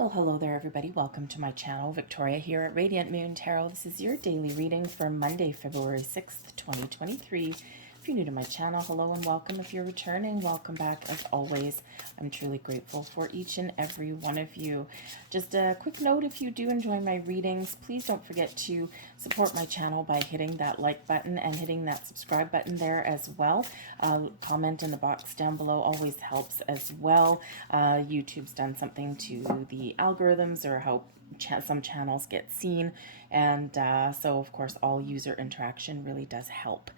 Well, hello there, everybody. Welcome to my channel. Victoria here at Radiant Moon Tarot. This is your daily reading for Monday, February 6th, 2023. If you're new to my channel, hello and welcome. If you're returning, welcome back. As always, I'm truly grateful for each and every one of you. Just a quick note, if you do enjoy my readings, please don't forget to support my channel by hitting that like button and hitting that subscribe button there as well. Comment in the box down below always helps as well. YouTube's done something to the algorithms or how some channels get seen, and so of course all user interaction really does help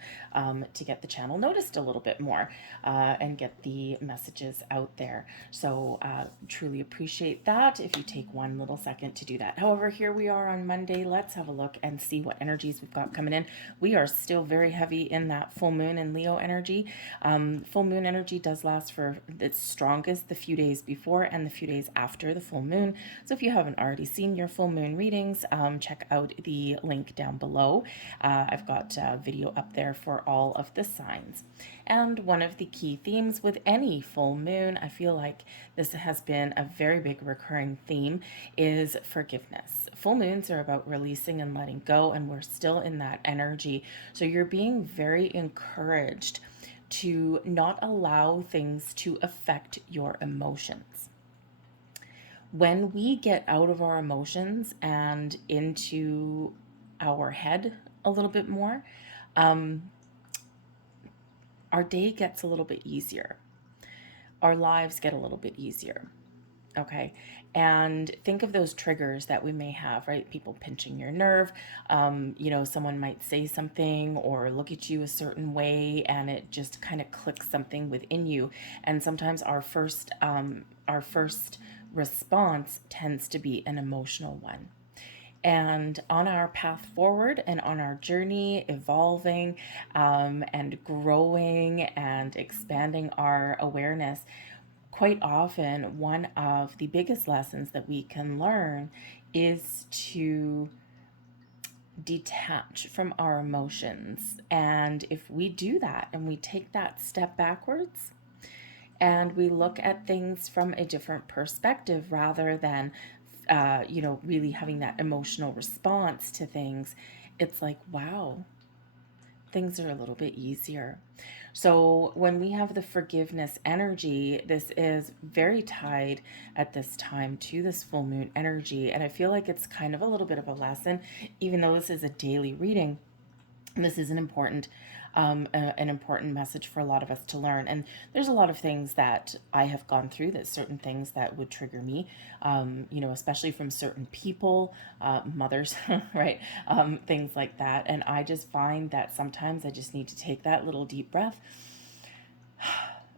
to get the channel noticed a little bit more and get the messages out there. So truly appreciate that if you take one little second to do that. However, here we are on Monday. Let's have a look and see what energies we've got coming in. We are still very heavy in that full moon and Leo energy. Full moon energy does last for its strongest the few days before and the few days after the full moon. So if you haven't already seen your full moon readings, check out the link down below. I've got a video up there for all of the signs. And one of the key themes with any full moon, I feel like this has been a very big recurring theme, is forgiveness. Full moons are about releasing and letting go, and we're still in that energy. So you're being very encouraged to not allow things to affect your emotions. When we get out of our emotions and into our head a little bit more, our day gets a little bit easier. Our lives get a little bit easier. Okay. And think of those triggers that we may have, right? People pinching your nerve. Someone might say something or look at you a certain way, and it just kind of clicks something within you. And sometimes our first response tends to be an emotional one. And on our path forward and on our journey, evolving and growing and expanding our awareness, quite often one of the biggest lessons that we can learn is to detach from our emotions. And if we do that and we take that step backwards and we look at things from a different perspective rather than really having that emotional response to things, it's like, wow, things are a little bit easier. So when we have the forgiveness energy, this is very tied at this time to this full moon energy. And I feel like it's kind of a little bit of a lesson, even though this is a daily reading. And this is an important message for a lot of us to learn. And there's a lot of things that I have gone through, that certain things that would trigger me, especially from certain people, mothers, right? Things like that. And I just find that sometimes I just need to take that little deep breath,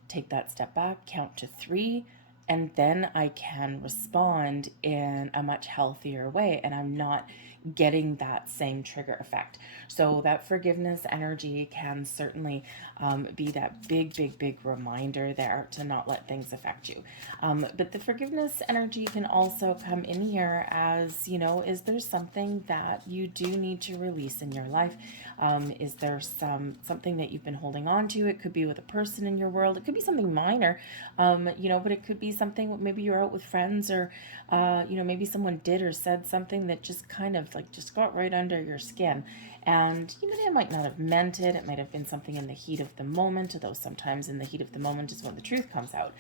take that step back, count to 3, and then I can respond in a much healthier way, and I'm not getting that same trigger effect. So that forgiveness energy can certainly be that big reminder there to not let things affect you. But the forgiveness energy can also come in here as, is there something that you do need to release in your life? Is there something that you've been holding on to? It could be with a person in your world. It could be something minor, but it could be something, maybe you're out with friends, or maybe someone did or said something that just kind of just got right under your skin. And they might not have meant it. It might have been something in the heat of the moment, though sometimes in the heat of the moment is when the truth comes out.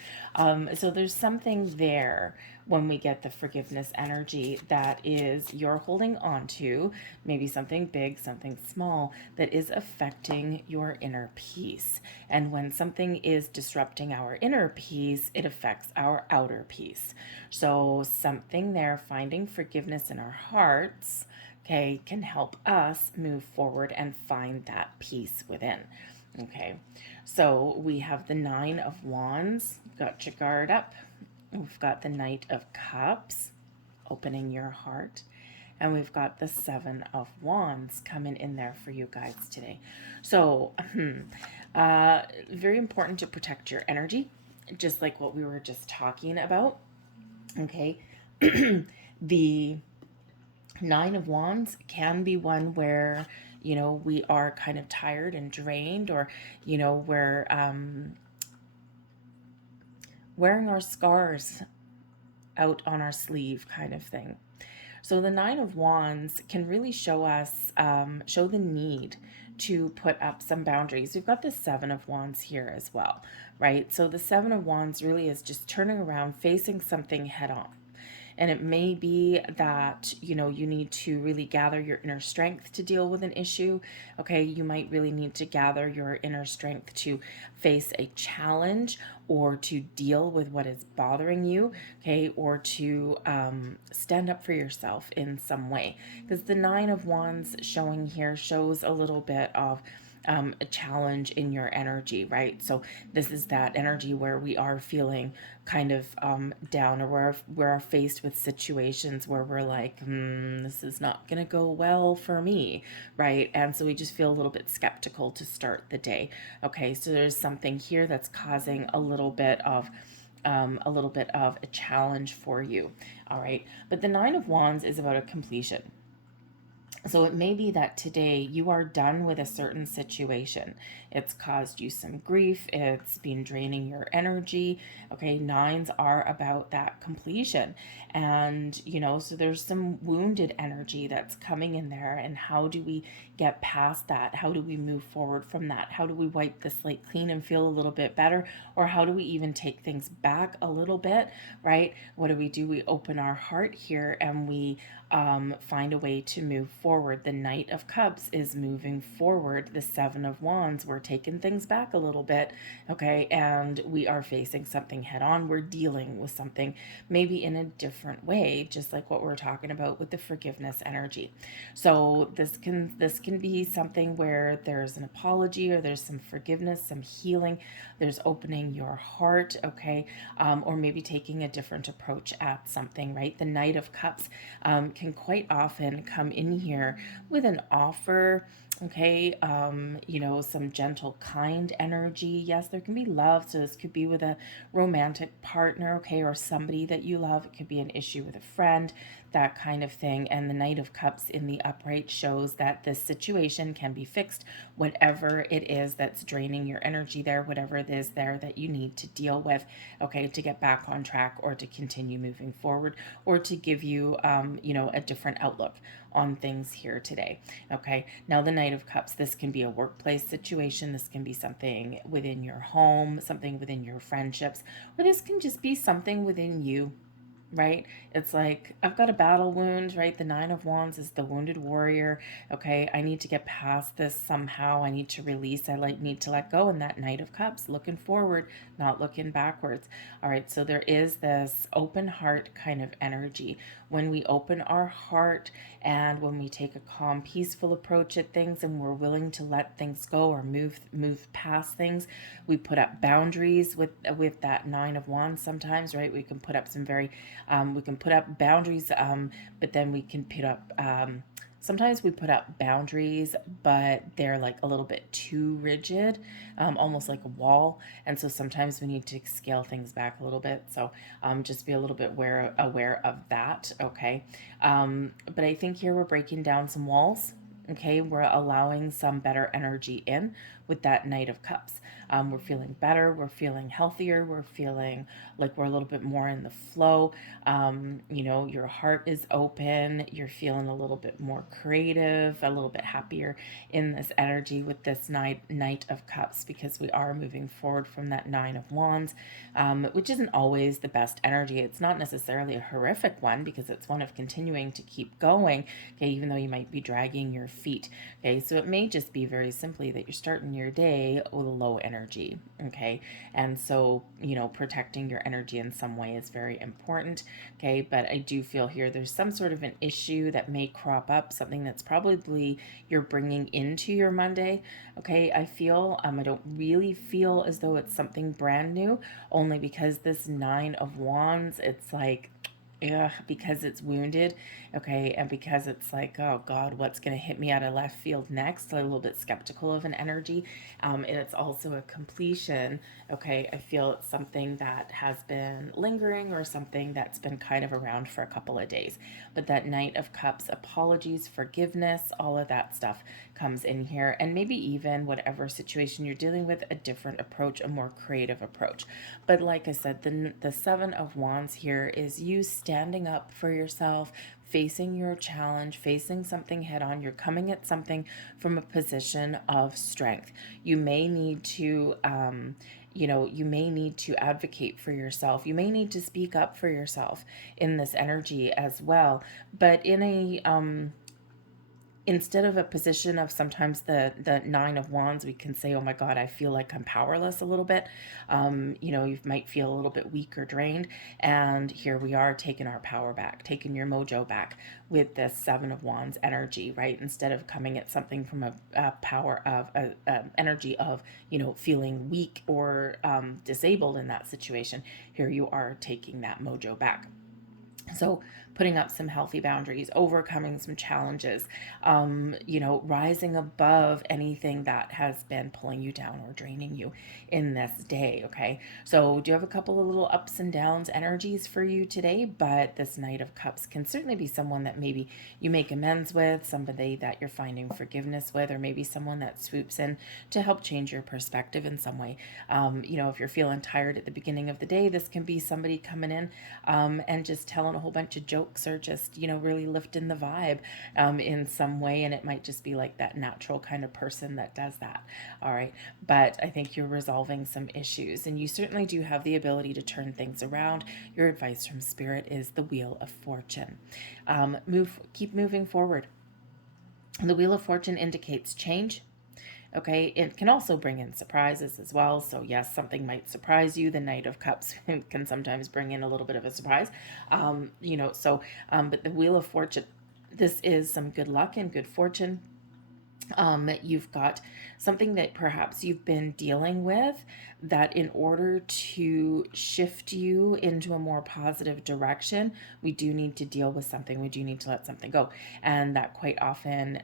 So there's something there when we get the forgiveness energy that is you're holding on to, maybe something big, something small, that is affecting your inner peace. And when something is disrupting our inner peace, it affects our outer peace. So something there, finding forgiveness in our hearts, okay, can help us move forward and find that peace within. Okay, so we have the 9 of Wands, got your guard up. We've got the Knight of Cups, opening your heart. And we've got the 7 of Wands coming in there for you guys today. So, very important to protect your energy, just like what we were just talking about. Okay, the 9 of Wands can be one where, we are kind of tired and drained, or, we're wearing our scars out on our sleeve kind of thing. So the Nine of Wands can really show us, show the need to put up some boundaries. We've got the Seven of Wands here as well, right? So the Seven of Wands really is just turning around, facing something head on. And it may be that, you need to really gather your inner strength to deal with an issue. Okay, you might really need to gather your inner strength to face a challenge or to deal with what is bothering you, okay, or to stand up for yourself in some way. Because the Nine of Wands showing here shows a little bit of a challenge in your energy, right? So this is that energy where we are feeling kind of down, or we're faced with situations where we're like, this is not going to go well for me, right? And so we just feel a little bit skeptical to start the day. Okay, so there's something here that's causing a little bit of a challenge for you. All right, but the Nine of Wands is about a completion. So it may be that today you are done with a certain situation. It's caused you some grief. It's been draining your energy. Okay, nines are about that completion. And, so there's some wounded energy that's coming in there. And how do we get past that? How do we move forward from that? How do we wipe the slate clean and feel a little bit better? Or how do we even take things back a little bit, right? What do? We open our heart here and we find a way to move forward. The Knight of Cups is moving forward. The Seven of Wands, we're taking things back a little bit, okay? And we are facing something head on. We're dealing with something maybe in a different way, just like what we're talking about with the forgiveness energy. So this can be something where there's an apology, or there's some forgiveness, some healing. There's opening your heart, okay? Or maybe taking a different approach at something, right? The Knight of Cups can quite often come in here with an offer, okay, some gentle, kind energy. Yes, there can be love, so this could be with a romantic partner, okay, or somebody that you love. It could be an issue with a friend, that kind of thing. And the Knight of Cups in the upright shows that this situation can be fixed, whatever it is that's draining your energy there, whatever it is there that you need to deal with, okay, to get back on track, or to continue moving forward, or to give you, a different outlook on things here today. Okay, now the Knight of Cups, this can be a workplace situation, this can be something within your home, something within your friendships, or this can just be something within you, right? It's like, I've got a battle wound, right? The Nine of Wands is the wounded warrior. Okay, I need to get past this somehow. I need to release. Need to let go. And that Knight of Cups, looking forward, not looking backwards. All right, so there is this open heart kind of energy. When we open our heart and when we take a calm, peaceful approach at things, and we're willing to let things go or move past things, we put up boundaries with that Nine of Wands sometimes, right? We can put up some very we can put up boundaries, but then we can put up, sometimes we put up boundaries, but they're like a little bit too rigid, almost like a wall. And so sometimes we need to scale things back a little bit. So just be a little bit aware of that, okay? But I think here we're breaking down some walls. Okay, we're allowing some better energy in with that Knight of Cups. We're feeling better, we're feeling healthier, we're feeling like we're a little bit more in the flow. Your heart is open, you're feeling a little bit more creative, a little bit happier in this energy with this Knight of Cups, because we are moving forward from that Nine of Wands, which isn't always the best energy. It's not necessarily a horrific one, because it's one of continuing to keep going, okay, even though you might be dragging your feet. Okay, so it may just be very simply that you're starting your day with a low energy. Okay, and so protecting your energy in some way is very important. Okay, but I do feel here there's some sort of an issue that may crop up, something that's probably you're bringing into your Monday. Okay, I feel I don't really feel as though it's something brand new, only because this Nine of Wands, it's like, because it's wounded, okay, and because it's like, oh God, what's going to hit me out of left field next? A little bit skeptical of an energy. And it's also a completion, okay. I feel it's something that has been lingering or something that's been kind of around for a couple of days. But that Knight of Cups, apologies, forgiveness, all of that stuff comes in here. And maybe even whatever situation you're dealing with, a different approach, a more creative approach. But like I said, the Seven of Wands here is you standing up for yourself, facing your challenge, facing something head on. You're coming at something from a position of strength. You may need to, you may need to advocate for yourself. You may need to speak up for yourself in this energy as well. But in a, instead of a position of sometimes the Nine of Wands, we can say, oh my God, I feel like I'm powerless a little bit. You might feel a little bit weak or drained. And here we are taking our power back, taking your mojo back with this Seven of Wands energy, right? Instead of coming at something from a power of energy of, feeling weak or disabled in that situation, here you are taking that mojo back. So putting up some healthy boundaries, overcoming some challenges, rising above anything that has been pulling you down or draining you in this day, okay? So do you have a couple of little ups and downs energies for you today? But this Knight of Cups can certainly be someone that maybe you make amends with, somebody that you're finding forgiveness with, or maybe someone that swoops in to help change your perspective in some way. If you're feeling tired at the beginning of the day, this can be somebody coming in and just telling a whole bunch of jokes or just, really lifting the vibe in some way. And it might just be like that natural kind of person that does that. All right. But I think you're resolving some issues and you certainly do have the ability to turn things around. Your advice from Spirit is the Wheel of Fortune. Keep moving forward. The Wheel of Fortune indicates change. Okay, it can also bring in surprises as well. So yes, something might surprise you. The Knight of Cups can sometimes bring in a little bit of a surprise. But the Wheel of Fortune, this is some good luck and good fortune. You've got something that perhaps you've been dealing with that in order to shift you into a more positive direction, we do need to deal with something. We do need to let something go. And that quite often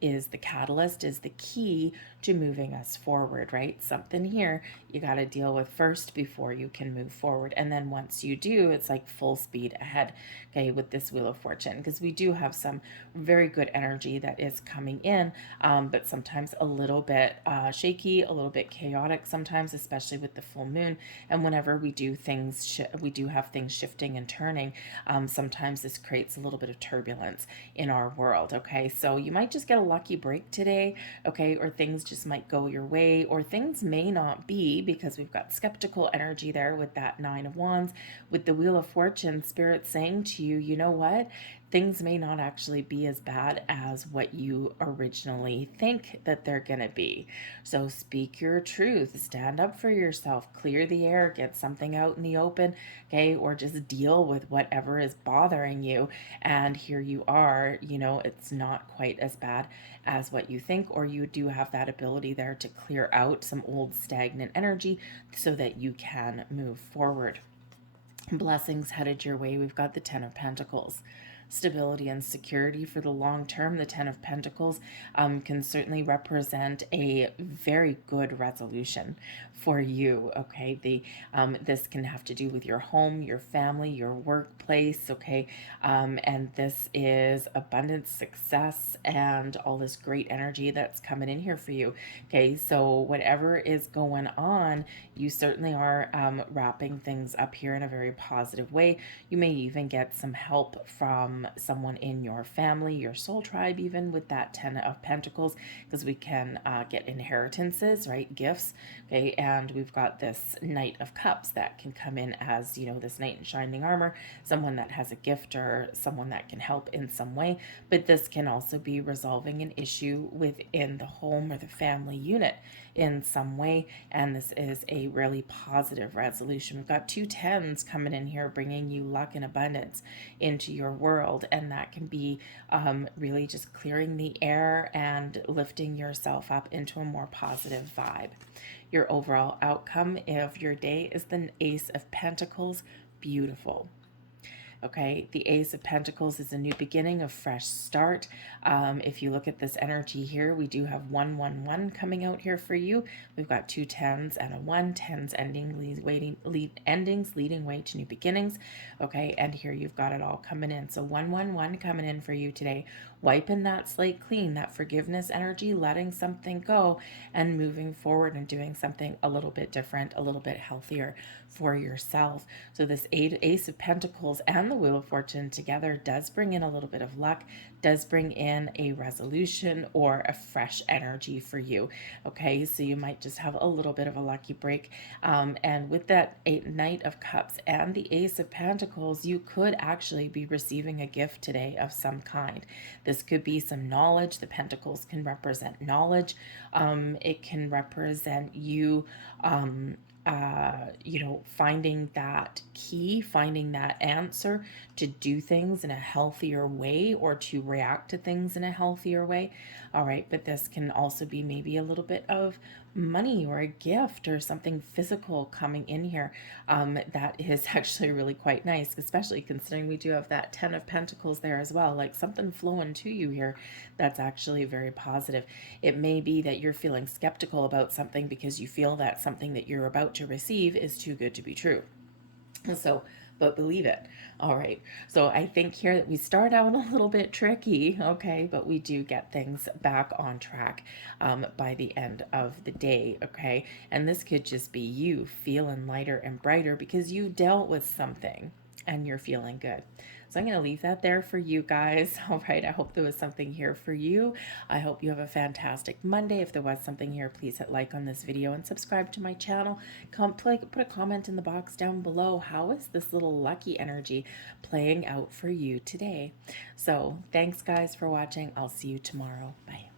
is the catalyst, is the key to moving us forward, right? Something here you got to deal with first before you can move forward. And then once you do, it's like full speed ahead, okay, with this Wheel of Fortune, because we do have some very good energy that is coming in, but sometimes a little bit shaky, a little bit chaotic sometimes, especially with the full moon. And whenever we do things, we do have things shifting and turning. Sometimes this creates a little bit of turbulence in our world. Okay, so you might just get a lucky break today. Okay, or things just might go your way, or things may not be, because we've got skeptical energy there with that Nine of Wands. With the Wheel of Fortune, Spirit saying to you, you know what? Things may not actually be as bad as what you originally think that they're going to be. So speak your truth, stand up for yourself, clear the air, get something out in the open, okay, or just deal with whatever is bothering you. And here you are, it's not quite as bad as what you think, or you do have that ability there to clear out some old stagnant energy so that you can move forward. Blessings headed your way. We've got the Ten of Pentacles. Stability and security for the long term. The Ten of Pentacles can certainly represent a very good resolution for you. Okay, this can have to do with your home, your family, your workplace. Okay, and this is abundance, success, and all this great energy that's coming in here for you. Okay, so whatever is going on, you certainly are wrapping things up here in a very positive way. You may even get some help from someone in your family, your soul tribe, even with that Ten of Pentacles, because we can get inheritances, right? Gifts. Okay, and we've got this Knight of Cups that can come in as, this knight in shining armor, someone that has a gift or someone that can help in some way. But this can also be resolving an issue within the home or the family unit in some way, and this is a really positive resolution. We've got two tens coming in here, bringing you luck and abundance into your world, and that can be really just clearing the air and lifting yourself up into a more positive vibe. Your overall outcome of your day is the Ace of Pentacles. Beautiful. Okay, the Ace of Pentacles is a new beginning, a fresh start. If you look at this energy here, we do have 111 coming out here for you. We've got two tens and a one. Tens ending endings leading way to new beginnings. Okay, and here you've got it all coming in. So 111 coming in for you today, wiping that slate clean, that forgiveness energy, letting something go and moving forward and doing something a little bit different, a little bit healthier for yourself. So this Ace of Pentacles and the Wheel of Fortune together does bring in a little bit of luck, does bring in a resolution or a fresh energy for you. Okay, so you might just have a little bit of a lucky break. And with that Knight of Cups and the Ace of Pentacles, you could actually be receiving a gift today of some kind. This could be some knowledge. The Pentacles can represent knowledge. It can represent you finding that key, finding that answer to do things in a healthier way or to react to things in a healthier way. All right, but this can also be maybe a little bit of money or a gift or something physical coming in here. That is actually really quite nice, especially considering we do have that 10 of Pentacles there as well, like something flowing to you here. That's actually very positive. It may be that you're feeling skeptical about something because you feel that something that you're about to receive is too good to be true. So, but believe it. All right. So I think here that we start out a little bit tricky, okay, but we do get things back on track by the end of the day, okay? And this could just be you feeling lighter and brighter because you dealt with something and you're feeling good. So I'm going to leave that there for you guys. All right. I hope there was something here for you. I hope you have a fantastic Monday. If there was something here, please hit like on this video and subscribe to my channel. Put a comment in the box down below. How is this little lucky energy playing out for you today? So thanks guys for watching. I'll see you tomorrow. Bye.